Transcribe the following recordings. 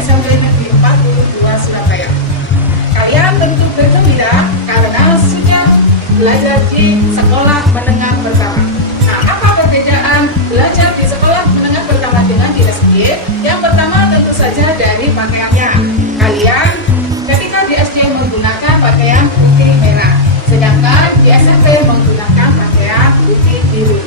SMP Negeri 42 Surabaya. Kalian tentu bergembira karena sudah belajar di sekolah menengah pertama. Nah, apa perbedaan belajar di sekolah menengah pertama dengan di SD? Yang pertama tentu saja dari pakaiannya. Kalian ketika di SD menggunakan pakaian putih merah, sedangkan di SMP menggunakan pakaian putih biru.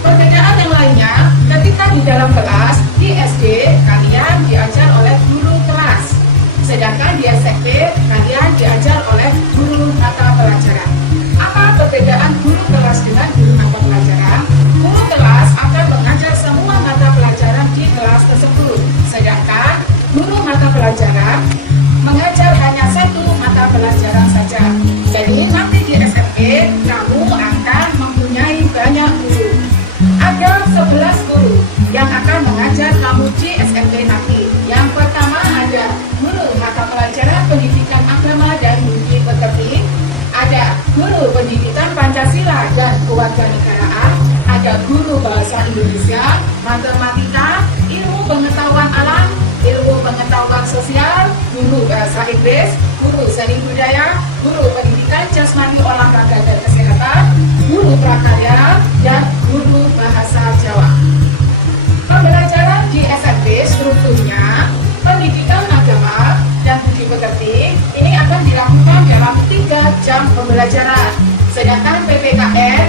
Perbedaan yang lainnya, ketika di dalam kelas, di SD kalian diajar oleh guru kelas, sedangkan di SMP kalian diajar oleh guru mata pelajaran. Apa perbedaan guru kelas dengan guru mata pelajaran? Guru kelas akan mengajar semua mata pelajaran di kelas tersebut, sedangkan guru mata pelajaran mengajar hanya satu mata pelajaran saja. Jadi nanti di SMP kamu akan mempunyai banyak guru. Ada 11 guru yang akan mengajar kamu di SMP nanti. Yang pertama ada guru mata pelajaran pendidikan agama dan budi pekerti, ada guru pendidikan Pancasila dan kewarganegaraan, ada guru bahasa Indonesia, matematika, ilmu pengetahuan alam, ilmu pengetahuan sosial, guru bahasa Inggris, guru seni budaya, guru pendidikan jasmani olahraga dan kesehatan, guru prakarya, dan guru bahasa Jawa. Pembelajaran di SMP strukturnya pendidikan agama dan budi pekerti ini akan dilakukan dalam 3 jam pembelajaran, sedangkan PPKN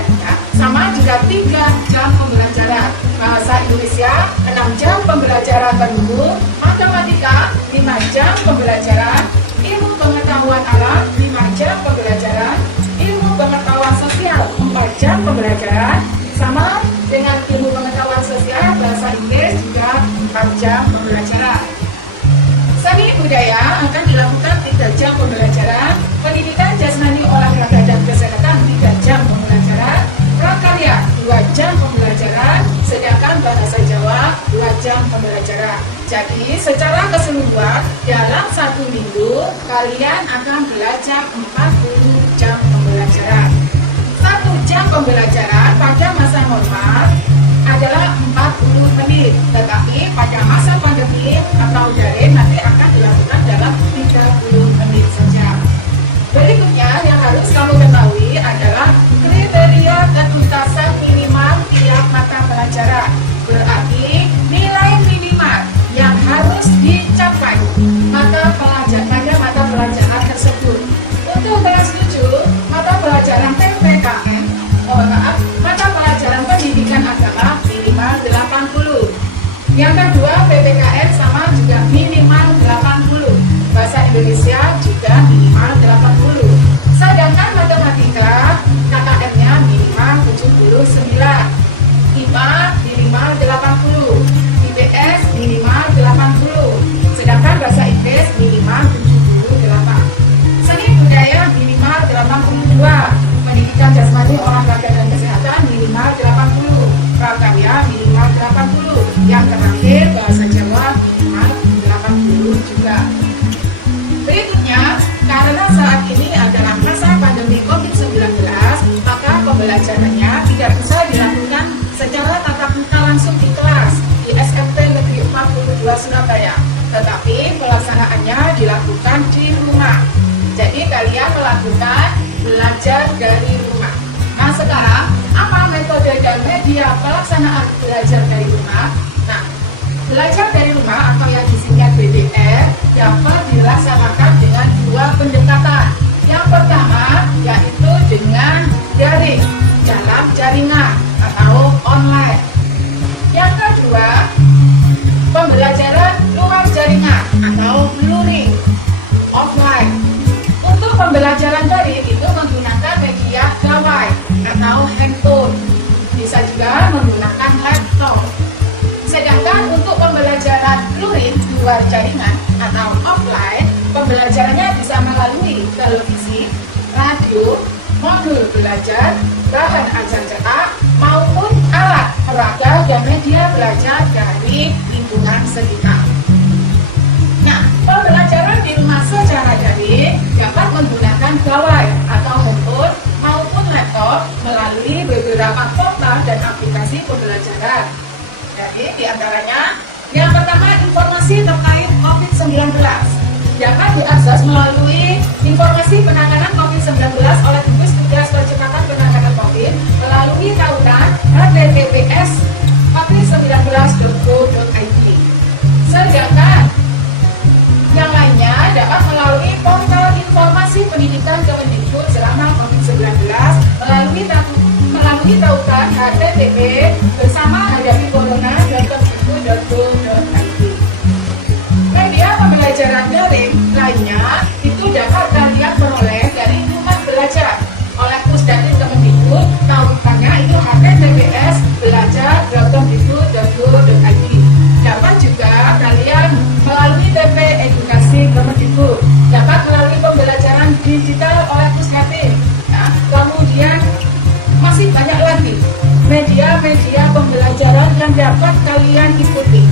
sama juga 3 jam pembelajaran. Bahasa Indonesia 6 jam pembelajaran penuh, matematika 5 jam pembelajaran, ilmu pengetahuan alam 5 jam pembelajaran, ilmu pengetahuan sosial 4 jam pembelajaran, sama dengan ilmu pengetahuan sosial bahasa Inggris juga 4 jam pembelajaran. Seni budaya akan dilakukan 3 jam pembelajaran, pendidikan jasmani olahraga dan kesehatan 3 jam pembelajaran, prakarya 2 jam pembelajaran, sedangkan bahasa Jawa 2 jam pembelajaran. Jadi secara keseluruhan dalam 1 minggu kalian akan belajar 40 jam pembelajaran. 1 jam pembelajaran pada masa normal adalah 40 menit, tetapi pada masa pandemi atau daring nanti akan dilakukan dalam 30 menit saja. Berikutnya yang harus kamu ketahui adalah kriteria ketuntasan minimal tiap mata pelajaran. Berarti nilai minimal yang harus dicapai pada mata pelajaran tersebut. Untuk kelas 7 mata pelajaran PPKN, mata pelajaran pendidikan agama minimal 80. Yang kedua PPKN sama juga minimal 80. Bahasa Indonesia juga minimal 80. Sedangkan matematika KKN-nya minimal 79. IPA minimal 80. IPS minimal 80. Sedangkan bahasa Inggris minimal 78. Seni budaya minimal 82. Pendidikan jasmani olahraga dan kesehatan minimal 80. Prakarya minimal 80. Yang terakhir bahasa Jawa minimal 80 juga. Berikutnya, karena saat ini adalah masa pandemi COVID-19, maka pembelajarannya tidak bisa dilakukan secara tatap muka langsung di kelas di SMP Negeri 42 Surabaya, tetapi pelaksanaannya dilakukan di rumah. Jadi kalian melakukan belajar dari rumah. Nah sekarang, apa metode dan media pelaksanaan belajar dari rumah? Nah, belajar dari rumah atau yang disingkat BDR dapat dilaksanakan dengan 2 pendekatan. Yang pertama yaitu dengan daring dalam jaringan atau online. Yang kedua, pembelajaran luar jaringan atau luring offline. Untuk pembelajaran daring itu menggunakan media gawai atau handphone, bisa juga menggunakan laptop. Sedangkan untuk pembelajaran luring luar jaringan atau offline, pembelajarannya bisa melalui televisi, radio, modul belajar, bahan ajar cetak, maupun alat peraga dan media belajar dari lingkungan sekitar. Nah, pembelajaran di rumah secara daring dapat menggunakan gawai atau handphone maupun laptop melalui beberapa portal dan aplikasi pembelajaran. Jadi, diantaranya yang pertama informasi terkait COVID-19 COVID-19. Dapat diakses melalui informasi penanganan COVID-19 oleh Gugus Tugas Percepatan Penanganan COVID melalui tautan https covid19.go.id. Sedangkan yang lainnya dapat melalui portal informasi pendidikan Kemendikbud selama COVID-19 melalui tautan http bersama hadapi corona.kemendikbud.go.id. Media pembelajaran daring lainnya itu dapat kalian peroleh dari rumah belajar oleh Pusdaktin Kemendikbud, tautannya itu https belajar.kemendikbud.go.id. Dapat juga kalian melalui TP Edukasi Kemendikbud, dapat melalui pembelajaran digital oleh Pusdaktin. Nah, kemudian masih banyak lagi media-media pembelajaran yang dapat kalian ikuti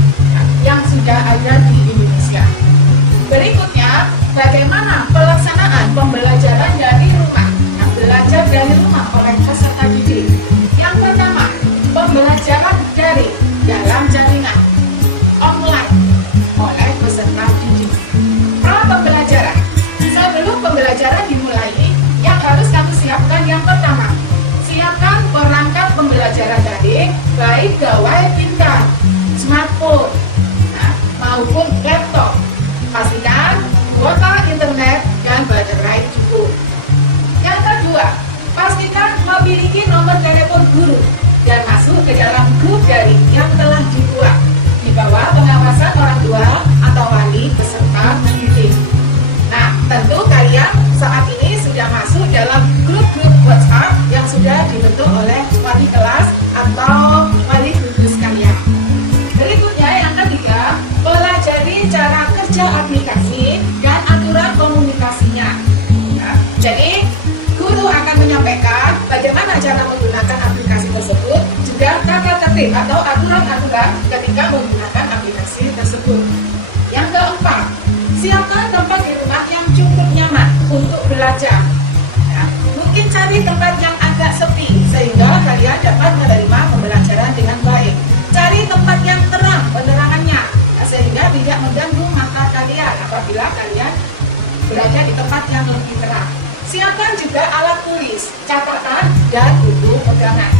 yang sudah ada di Indonesia. Berikutnya, bagaimana pelaksanaan pembelajaran dari rumah? Nah, belajar dari rumah oleh peserta didik. Yang pertama, pembelajaran daring dalam jaringan online oleh peserta didik. Pra-pembelajaran. Sebelum pembelajaran dimulai, yang harus kamu siapkan yang pertama, siapkan perangkat pembelajaran daring, baik gawai pintar, smartphone, maupun laptop. Pastikan kuota internet dan baterai cukup. Yang kedua, pastikan memiliki nomor telepon guru dan masuk ke dalam grup daring yang telah dibuat di bawah pengawasan orang tua atau wali peserta didik. Nah, tentu kalian saat ini sudah masuk dalam grup-grup WhatsApp yang sudah dibentuk oleh wali kelas atau wali guru sekalian. Berikutnya yang ketiga, pelajari cara kerja aplikasi dan aturan komunikasinya. Ya, jadi guru akan menyampaikan bagaimana cara menggunakan aplikasi tersebut, juga tata tertib atau aturan-aturan ketika menggunakan aplikasi tersebut. Yang keempat, siapkan tempat di rumah yang cukup nyaman untuk belajar. Ya, mungkin cari tempat yang agak sepi sehingga kalian dapat menerima pembelajaran dengan baik. Cari tempat yang terang penerangannya, sehingga tidak mengganggu mata kalian apabila kalian berada di tempat yang lebih terang. Siapkan juga alat tulis, catatan, dan buku pegangan.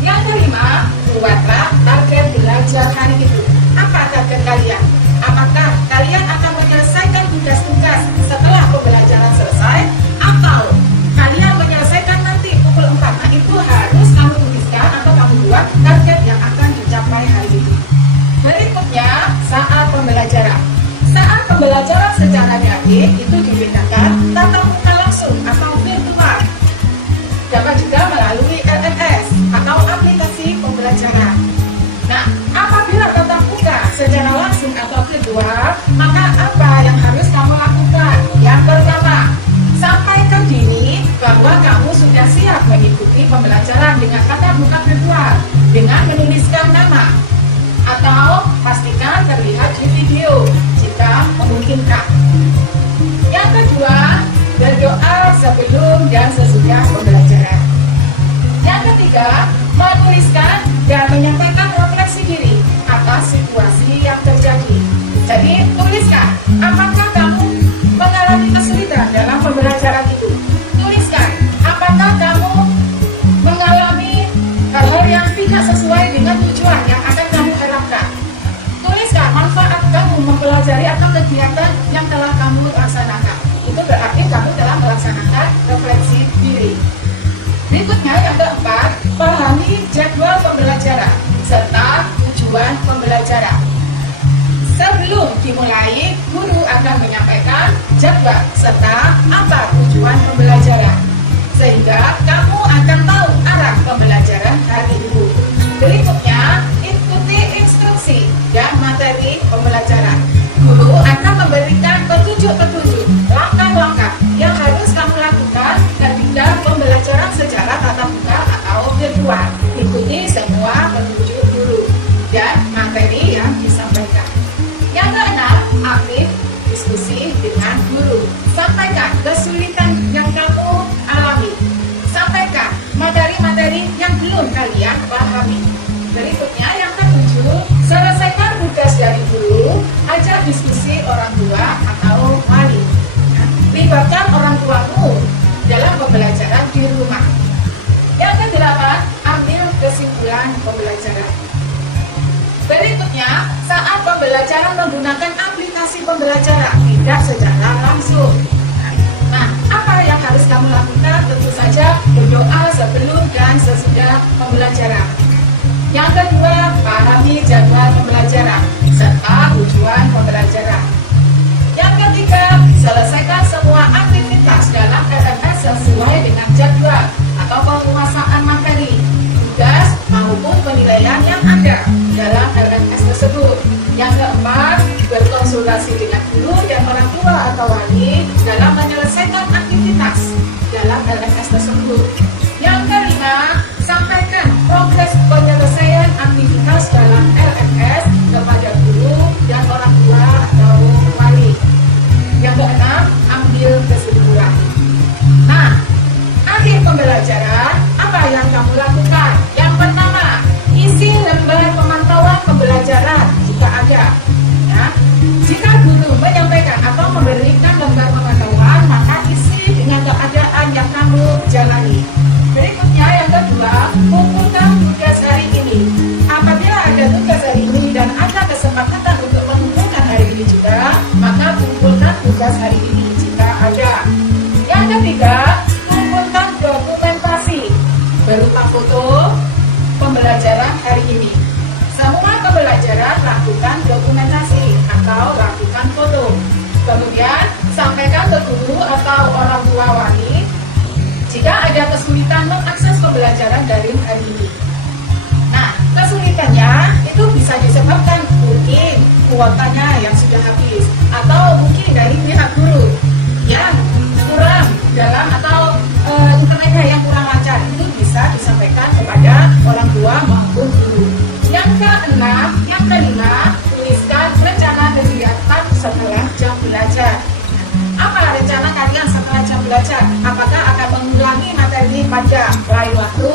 Yang kelima, buatlah target belajar hari itu. Apa target kalian? Apakah kalian akan menyelesaikan tugas-tugas setelah pembelajaran selesai, atau kalian menyelesaikan nanti pukul 4? Nah, itu harus kamu tuliskan atau kamu buat target yang akan dicapai hari ini. Berikutnya, saat pembelajaran. Saat pembelajaran secara daring itu digunakan tatap muka langsung atau virtual. Dapat juga melalui LMS atau aplikasi pembelajaran. Nah, apabila tatap muka secara langsung atau virtual, maka apa yang harus kamu lakukan? Yang pertama, sampaikan diri bahwa kamu sudah siap mengikuti pembelajaran dengan tatap muka virtual dengan menuliskan nama, atau pastikan terlihat di video jika memungkinkan. Yang kedua, berdoa sebelum dan sesudah pembelajaran. Yang ketiga, menuliskan dan menyampaikan refleksi diri atas situasi yang terjadi. Jadi, tuliskan apakah kamu mengalami kesulitan dalam pembelajaran itu. Tuliskan apakah kamu mengalami hal-hal yang tidak sesuai dengan tujuan yang akan kamu harapkan. Tuliskan manfaat kamu mempelajari atau kegiatan yang telah kamu laksanakan. Itu berarti kamu telah melaksanakan refleksi diri. Berikutnya yang keempat, pahami jadwal pembelajaran serta tujuan pembelajaran. Sebelum dimulai, guru akan menyampaikan jadwal serta apa tujuan pembelajaran, sehingga kamu akan tahu arah pembelajaran hari itu. Berikutnya, ikuti instruksi dan materi pembelajaran. Guru akan memberikan petunjuk-petunjuk, langkah-langkah yang harus kamu lakukan ketika pembelajaran secara tatap muka atau virtual. Ikuti semua petunjuk guru dan materi yang disampaikan. Yang keenam, aktif diskusi dengan guru. Sampaikan kesulitan yang kamu alami. Sampaikan materi-materi yang belum kalian pahami. Berikutnya yang ketujuh, selesaikan tugas dari guru, ajak diskusi diskusi orang tua atau wali. Libatkan orang tuamu dalam pembelajaran di rumah. Yang kedelapan, ambil kesimpulan pembelajaran. Berikutnya, saat pembelajaran menggunakan aplikasi pembelajaran, tidak secara langsung. Nah, apa yang harus kamu lakukan? Tentu saja berdoa sebelum dan sesudah pembelajaran. Yang kedua, pahami jadwal pembelajaran serta tujuan pembelajaran. Yang ketiga, selesaikan semua aktivitas dalam LMS sesuai dengan jadwal atau penguasaan materi, tugas maupun penilaian yang ada dalam LMS tersebut. Yang keempat, berkonsultasi dengan guru dan orang tua atau wali dalam menyelesaikan aktivitas dalam LMS tersebut. Yang kelima, sampaikan progres penyelesaian aktivitas dalam LMS kepada guru dan orang tua atau wali. Yang keenam, ambil kesimpulan. Nah, akhir pembelajaran, apa yang kamu lakukan? Yang pertama, isi lembar pemantauan pembelajaran jika ada. Ya. Jika guru menyampaikan atau memberikan lembar pemantauan, maka isi dengan keadaan yang kamu jalani. Berikutnya yang kedua, kumpulkan tugas hari ini. Apabila ada tugas hari ini dan ada kesempatan untuk mengumpulkan hari ini juga, maka kumpulkan tugas hari ini jika ada. Yang ketiga, kumpulkan dokumentasi berupa foto pembelajaran hari ini. Semua pembelajaran lakukan dokumentasi atau lakukan foto. Kemudian sampaikan ke guru atau orang tua wali jika ada kesulitan mengakses pembelajaran daring hari ini. Nah, kesulitannya itu bisa disebabkan mungkin kuotanya yang sudah habis, atau mungkin dari pihak guru yang kurang dalam atau internetnya yang kurang lancar. Itu bisa disampaikan kepada orang tua maupun guru. Yang keenam, yang kelima, tuliskan rencana kegiatan setelah jam belajar. Apa rencana kalian setelah jam belajar? Apakah akan mengulangi materi pada lain waktu?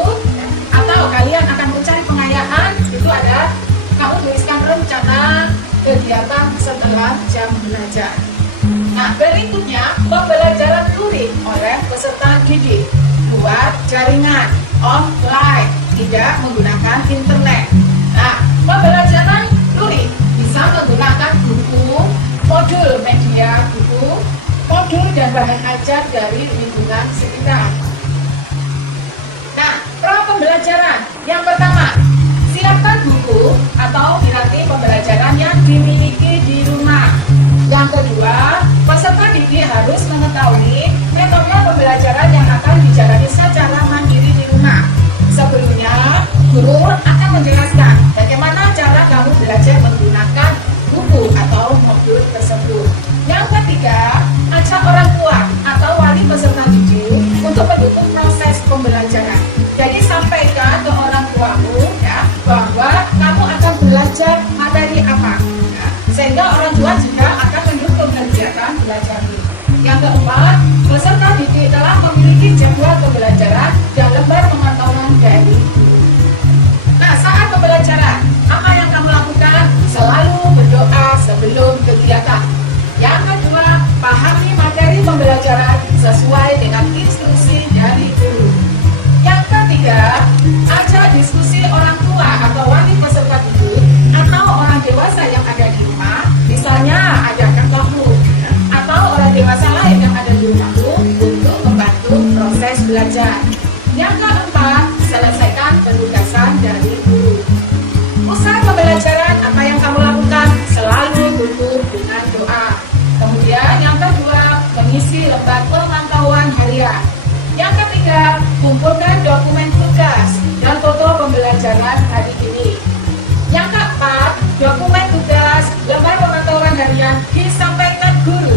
Atau kalian akan mencari pengayaan? Itu ada, kamu tuliskan rencana kegiatan setelah jam belajar. Nah, berikutnya, pembelajaran luring oleh peserta didik. Buat jaringan offline, tidak menggunakan internet. Nah, pembelajaran luring bisa menggunakan buku, modul media buku, modul dan bahan ajar dari lingkungan sekitar. Nah, pra pembelajaran yang pertama, siapkan buku atau piranti pembelajaran yang dimiliki di rumah. Yang kedua, peserta didik harus mengetahui metode pembelajaran yang akan dijalani secara mandiri di rumah. Sebelumnya, guru akan menjelaskan bagaimana cara kamu belajar menggunakan buku atau modul tersebut. Yang ketiga, ajak orang tua atau wali peserta didik untuk mendukung proses pembelajaran. Jadi sampaikan ke orang tuamu ya bahwa kamu akan belajar materi apa, ya, sehingga orang tua juga akan mendukung kegiatan belajar ini. Yang keempat, peserta didik telah memiliki jadwal pembelajaran dan lembar pemantauan dari guru. Nah, saat pembelajaran, apa yang kamu lakukan? Selalu berdoa sebelum kegiatan. Yang kedua, pahami materi pembelajaran sesuai dengan instruksi dari guru. Yang ketiga, ajak diskusi orang tua atau wali peserta didik atau orang dewasa yang ada di rumah, misalnya ada kakakmu atau orang dewasa lain yang ada di rumahmu untuk membantu proses belajar. Yang keempat, selesaikan penugasan dari guru. Usai pembelajaran, apa yang kamu lakukan? Selalu tutup dengan doa. Kemudian yang kedua, mengisi lembar pemantauan harian. Yang ketiga, kumpulkan dokumen tugas dan foto pembelajaran hari ini. Yang keempat, dokumen tugas, lembar pemantauan harian disampaikan guru.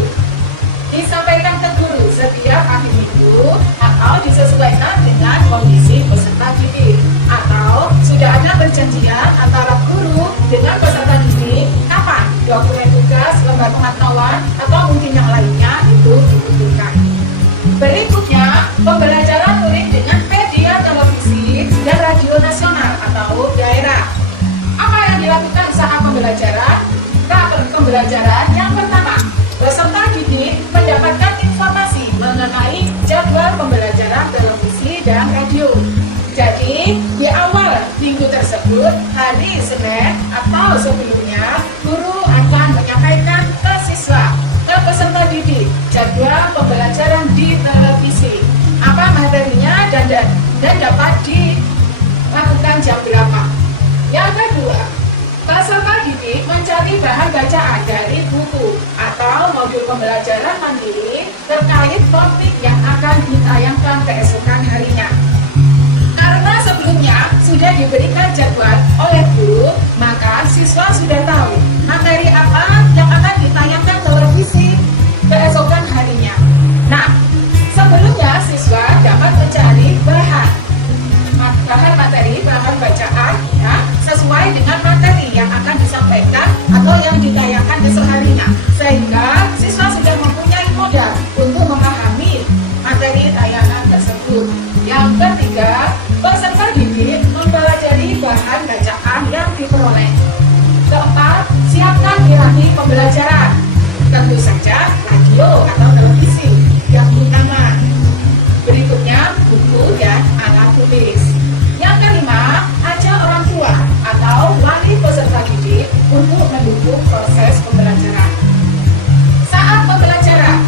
Disampaikan ke guru setiap akhir minggu atau disesuaikan dengan kondisi peserta didik. Atau sudah ada perjanjian antara guru dengan peserta didik kapan dokumen tugas, lembar pengetahuan atau mungkin yang lainnya itu dibutuhkan. Berikutnya, pembelajaran luring dengan media televisi dan radio nasional atau daerah. Apa yang dilakukan saat pembelajaran? Pembelajaran yang pertama, modul pembelajaran mandiri terkait topik yang akan ditayangkan keesokan harinya. Karena sebelumnya sudah diberikan jadwal oleh guru, maka siswa sudah tahu materi apa yang akan ditayangkan televisi keesokan harinya. Nah, sebelumnya siswa dapat mencari bahan materi, bahan bacaan ya, sesuai dengan materi yang akan disampaikan atau yang ditayangkan kesehariannya, sehingga siswa sudah mempunyai modal untuk memahami materi tayangan tersebut. Yang ketiga, peserta didik mempelajari bahan bacaan yang diperoleh. Keempat, siapkan birahi pembelajaran, tentu saja radio atau televisi yang utama. Berikutnya, buku dan alat tulis. Yang kelima, ajak orang tua atau wali peserta didik untuk mendukung proses pembelajaran. Saat pembelajaran,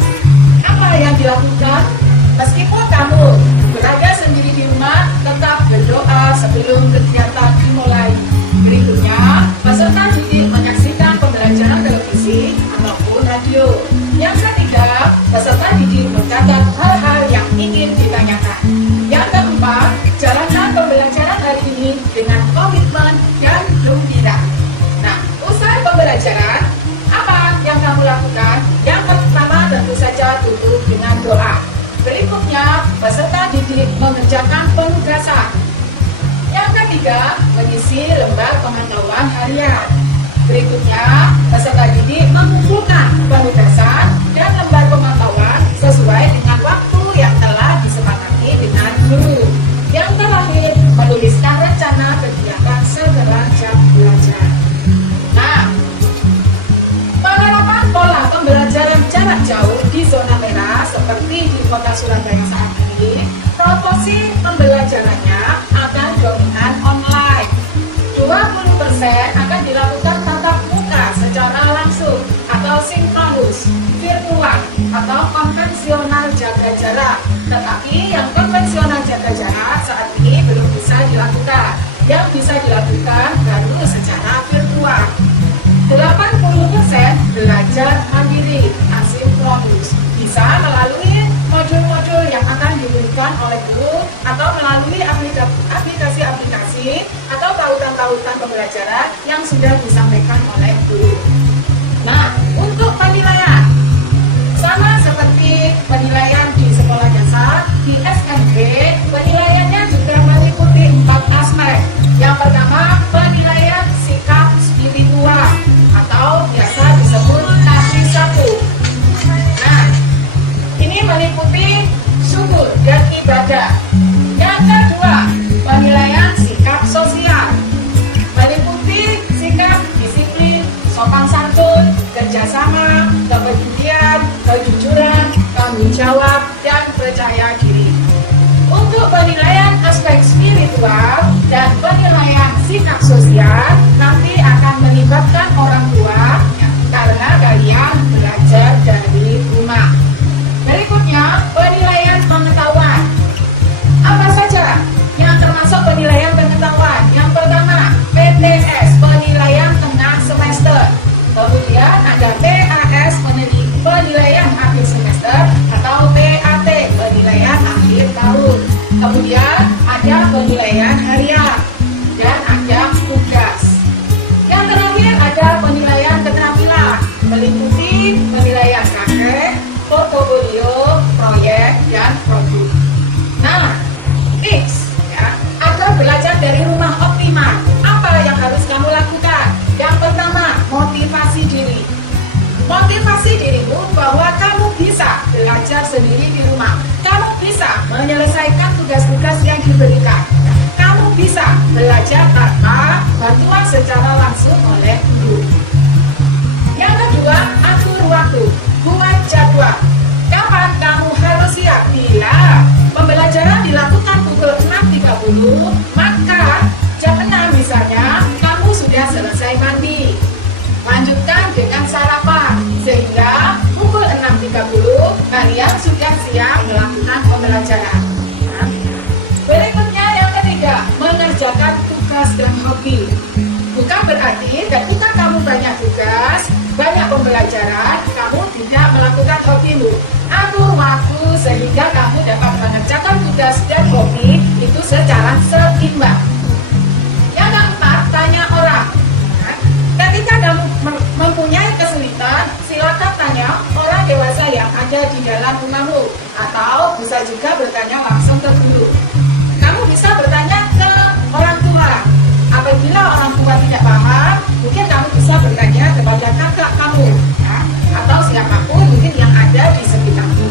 apa yang dilakukan? Meskipun kamu berada sendiri di rumah, tetap berdoa sebelum kegiatan dimulai. Berikutnya, peserta didik menyaksikan pembelajaran televisi ataupun radio. Yang ketiga, peserta didik mencatat hal-hal yang ingin ditanyakan. Yang keempat, jalankan pembelajaran hari ini dengan komitmen dan gembira. Nah, usai pembelajaran, apa yang kamu lakukan? Yang pertama tentu saja tutup dengan doa. Berikutnya, peserta didik mengerjakan penugasan. Yang ketiga, mengisi lembar pemantauan harian. Berikutnya, peserta didik mengumpulkan penugasan dan lembar pemantauan sesuai dengan waktu yang telah disepakati dengan guru. Yang terakhir, menuliskan rencana kegiatan setelah jam belajar. Nah, penerapan pola pembelajaran jarak jauh di zona merah seperti di Kota Surabaya saat ini, proporsi pembelajarannya akan dominan online. 20% akan dilakukan tatap muka secara langsung atau sinkronus, virtual atau konvensional jaga jarak. Tetapi yang konvensional jaga jarak saat ini belum bisa dilakukan. Yang bisa dilakukan baru secara virtual. 80% belajar mandiri, asinkronus, bisa melalui modul-modul yang akan diberikan oleh guru atau melalui aplikasi-aplikasi atau tautan-tautan pembelajaran yang sudah disampaikan oleh guru. Nah, untuk penilaian, sama seperti penilaian di sekolah dasar, di SMP, penilaiannya juga meliputi 4 aspek. Yang pertama, penilaian sikap spiritual atau biasa disebut KSI 1. Nah, ini meliputi syukur dan ibadah. Yang kedua, penilaian sikap sosial, meliputi sikap disiplin, sopan santun, kerjasama, kepedulian, kejujuran, tanggung jawab, dan percaya diri. Untuk penilaian aspek spiritual dan penilaian sikap sosial nanti akan melibatkan orang tua ya, karena kalian belajar dari rumah. Berikutnya, penilaian pengetahuan. Apa saja yang termasuk penilaian pengetahuan? Yang pertama, PTS, penilaian tengah semester. Kemudian ada PAS, penilaian akhir semester, atau PAT, penilaian akhir tahun. Kemudian ada penilaian harian dan ada tugas. Yang terakhir ada penilaian keterampilan, meliputi penilaian praktek, portofolio, proyek, dan produk. Nah, tips ya, agar belajar dari rumah optimal, apa yang harus kamu lakukan? Yang pertama, motivasi diri. Motivasi dirimu bahwa kamu bisa belajar sendiri di rumah. Kamu bisa menyelesaikan tugas-tugas yang diberikan. Kamu bisa belajar tanpa bantuan secara langsung oleh guru. Yang kedua, atur waktu. Buat jadwal. Kapan kamu harus siap? Bila pembelajaran dilakukan pukul 6.30, maka jam 6 misalnya, kamu sudah selesai mandi. Lanjutkan dengan sarapan, sehingga pukul 6.30 kalian sudah siap melakukan pembelajaran. Berikutnya yang ketiga, mengerjakan tugas dan hobi. Bukan berarti ketika kamu banyak tugas, banyak pembelajaran, kamu tidak melakukan waktu sehingga kamu dapat mengerjakan tugas dan hobi itu secara seimbang. Yang keempat, tanya orang. Ketika kamu mempunyai kesulitan, silakan tanya orang dewasa yang ada di dalam rumahmu, atau bisa juga bertanya langsung ke guru. Kamu bisa bertanya ke orang tua. Apabila orang tua tidak paham, mungkin kamu bisa bertanya kepada kakak kamu, atau siapapun mungkin yang ada di sekitarmu.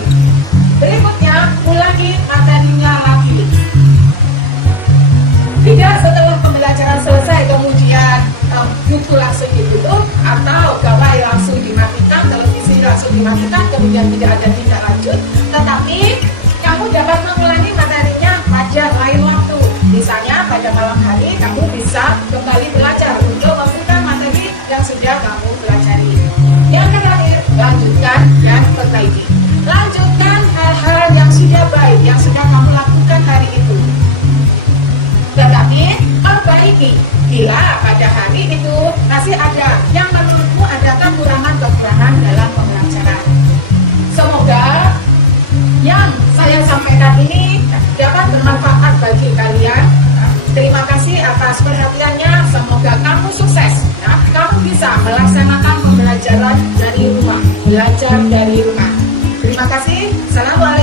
Berikutnya, ulangi materinya lagi. Tidak setelah pembelajaran selesai kemudian buku langsung ditutup atau gawai langsung dimatikan, televisi langsung dimatikan, kemudian tidak ada tindak lanjut, tetapi kamu dapat mengulangi materinya pada lain waktu. Misalnya pada malam hari kamu bisa kembali belajar untuk membuka materi yang sudah kamu pelajari. Yang terakhir, lanjutkan dan perbaiki. Lanjutkan hal-hal yang sudah baik, yang sudah kamu lakukan hari itu. Tetapi perbaiki bila pada hari itu masih ada yang menurutmu ada kekurangan-kekurangan dalam pembelajaran. Semoga yang saya sampaikan ini dapat bermanfaat bagi kalian. Terima kasih atas perhatiannya. Semoga kamu sukses. Kamu bisa melaksanakan pembelajaran dari rumah, belajar dari rumah. Terima kasih. Assalamualaikum.